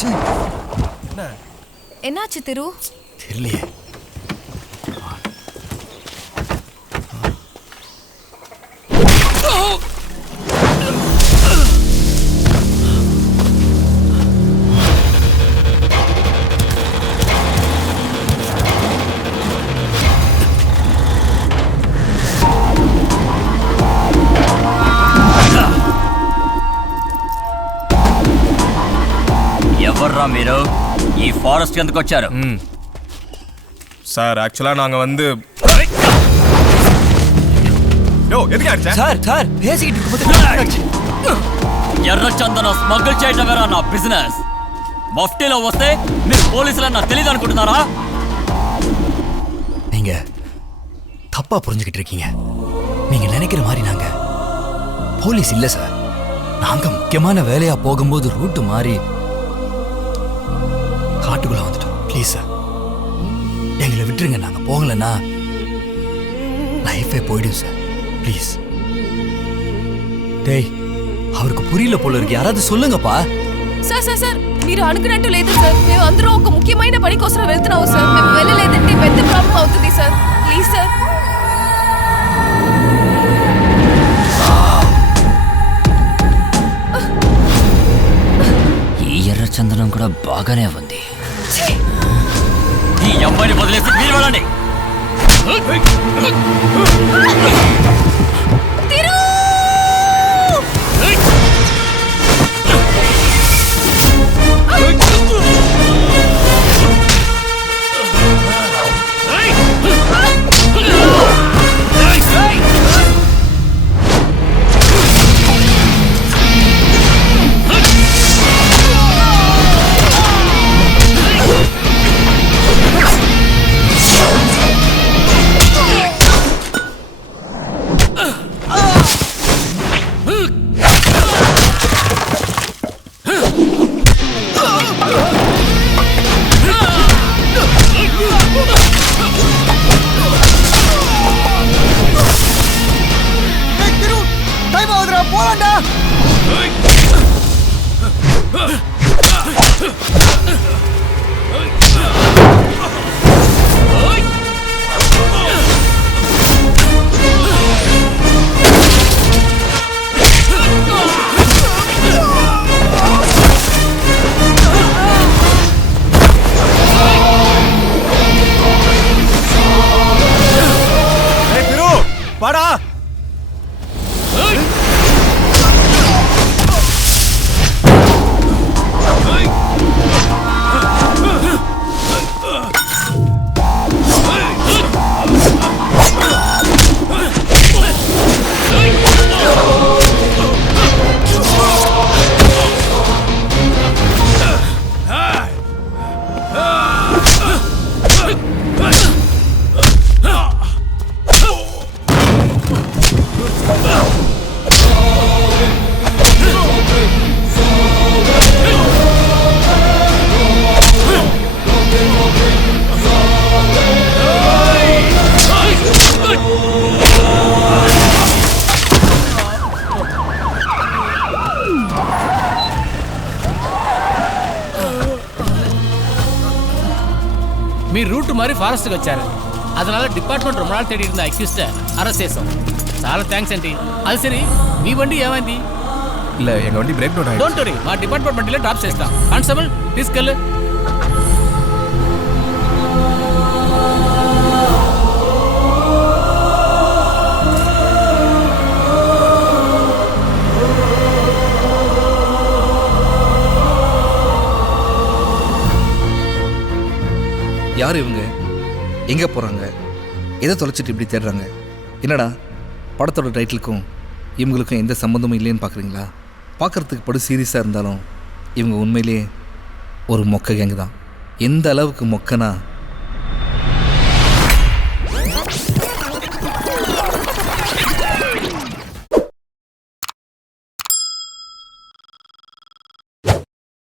என்னாச்சு? என்னாச்சு திரு? தெரியலையே. ఎవర్రా మీరు? ఈ ఫారెస్ట్ ఎందుకు వచ్చారు? సార్ యాక్చువల్గా நாங்க வந்து ఎర్ర చందనం స్మగ్గుల్ చేయటమేరా నా బిజినెస్. మఫ్టీలో వస్తే మీరు పోలీసులన్నా తెలియదు అనుకుంటున్నారా? நீங்க தப்பா புரிஞ்சுக்கிட்டு இருக்கீங்க. நீங்க நினைக்கிற மாதிரி நாங்க போலீஸ் இல்ல சார். நாங்க முக்கியமான வேலையா போகும்போது ரூட்டு மாறி காட்டுக்குள்ள வந்துட்டோம். ப்ளீஸ் சார், எங்களை விட்டுருங்க. நாங்க போகலன்னா லைஃபே போயிடும் சார். ப்ளீஸ். டேய், அவருக்கு புரியல పోల இருக்கு. யாராவது சொல்லுங்கப்பா. సార్ సార్ సార్ మీరు అనుకున్నట్టు లేదు సార్. మేము అందరం ఒక ముఖ్యమైన పని కోసం వెళ్తున్నాము సార్. మేము వెళ్ళలేదంటే పెద్ద ప్రాబ్లం అవుతుంది సార్. Please sir. ఈ ఎర్ర చందనం కూడా బాగానే ఉంది. ఈ అమ్మాయిని వదిలేసి మీరు వెళ్ళండి. வாடா. మీరు రూట్ మారి ఫారెస్ట్కి వచ్చారు. அதனால டிபார்ட்மெண்ட் ரொம்ப நாள் தேடி இருந்த அக்யூஸ்ட அரெஸ்ட் చేసాం. చాలా థ్యాంక్స్ అండి. అది సరే, మీ బండి ఏమైంది? இல்ல, எங்க வண்டி பிரேக் டவுன் ஆயிடுச்சு. డోంట్ వరీ, మా డిపార్ట్మెంట్ బండిలో డ్రాప్ చేస్తాం. కానిస్టేబుల్ తీసుకెళ్ళు. யார் இவங்க? எங்கே போகிறாங்க? எதை தொலைச்சிட்டு இப்படி தேடுறாங்க? என்னடா, படத்தோட டைட்டிலுக்கும் இவங்களுக்கும் எந்த சம்மந்தமும் இல்லைன்னு பார்க்குறீங்களா? பார்க்குறதுக்கு படு சீரியஸாக இருந்தாலும் இவங்க உண்மையிலேயே ஒரு மொக்க கேங்கு தான். எந்த அளவுக்கு மொக்கனா,